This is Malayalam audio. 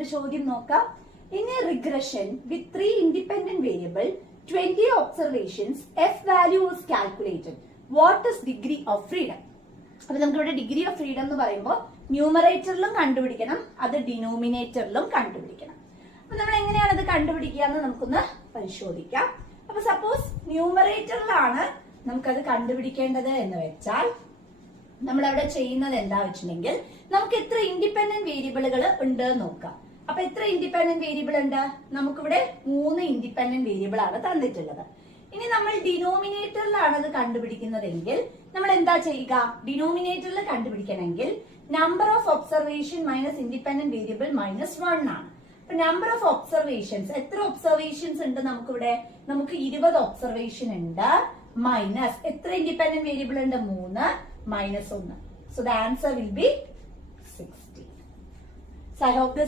നമുക്കൊരു ചോദ്യം നോക്കാം. In A regression with 3 independent variable 20 observations F value was calculated. What is degree of freedom? അപ്പൊ നമുക്കിവിടെ ഡിഗ്രി ഓഫ് ഫ്രീഡം എന്ന് പറയുമ്പോൾ ന്യൂമറേറ്ററിലും കണ്ടുപിടിക്കണം, അത് ഡിനോമിനേറ്ററിലും കണ്ടുപിടിക്കണം. അപ്പൊ നമ്മൾ എങ്ങനെയാണ് അത് കണ്ടുപിടിക്കുക എന്ന് നമുക്കൊന്ന് പരിശോധിക്കാം. അപ്പൊ സപ്പോസ് ന്യൂമറേറ്ററിലാണ് നമുക്കത് കണ്ടുപിടിക്കേണ്ടത് എന്ന് വെച്ചാൽ നമ്മൾ അവിടെ ചെയ്യുന്നത് എന്താ വെച്ചിട്ടുണ്ടെങ്കിൽ നമുക്ക് എത്ര ഇൻഡിപെൻഡന്റ് വേരിയബിളുകൾ ഉണ്ട് നോക്കാം. അപ്പൊ എത്ര ഇൻഡിപെൻഡന്റ് വേരിയബിൾ ഉണ്ട്? നമുക്കിവിടെ 3 ഇൻഡിപെൻഡന്റ് വേരിയബിൾ ആണ് തന്നിട്ടുള്ളത്. ഇനി നമ്മൾ ഡിനോമിനേറ്ററിലാണ് അത് കണ്ടുപിടിക്കുന്നതെങ്കിൽ നമ്മൾ എന്താ ചെയ്യുക? ഡിനോമിനേറ്ററിൽ കണ്ടുപിടിക്കണമെങ്കിൽ number of observation minus independent variable -1 ആണ്. അപ്പൊ നമ്പർ ഓഫ് ഒബ്സർവേഷൻസ്, എത്ര ഒബ്സർവേഷൻസ് ഉണ്ട് നമുക്കിവിടെ? നമുക്ക് 20 ഒബ്സർവേഷൻ ഉണ്ട്. മൈനസ് എത്ര ഇൻഡിപെൻഡന്റ് വേരിയബിൾ ഉണ്ട്? 3 -1. So the answer will be 60. So I hope this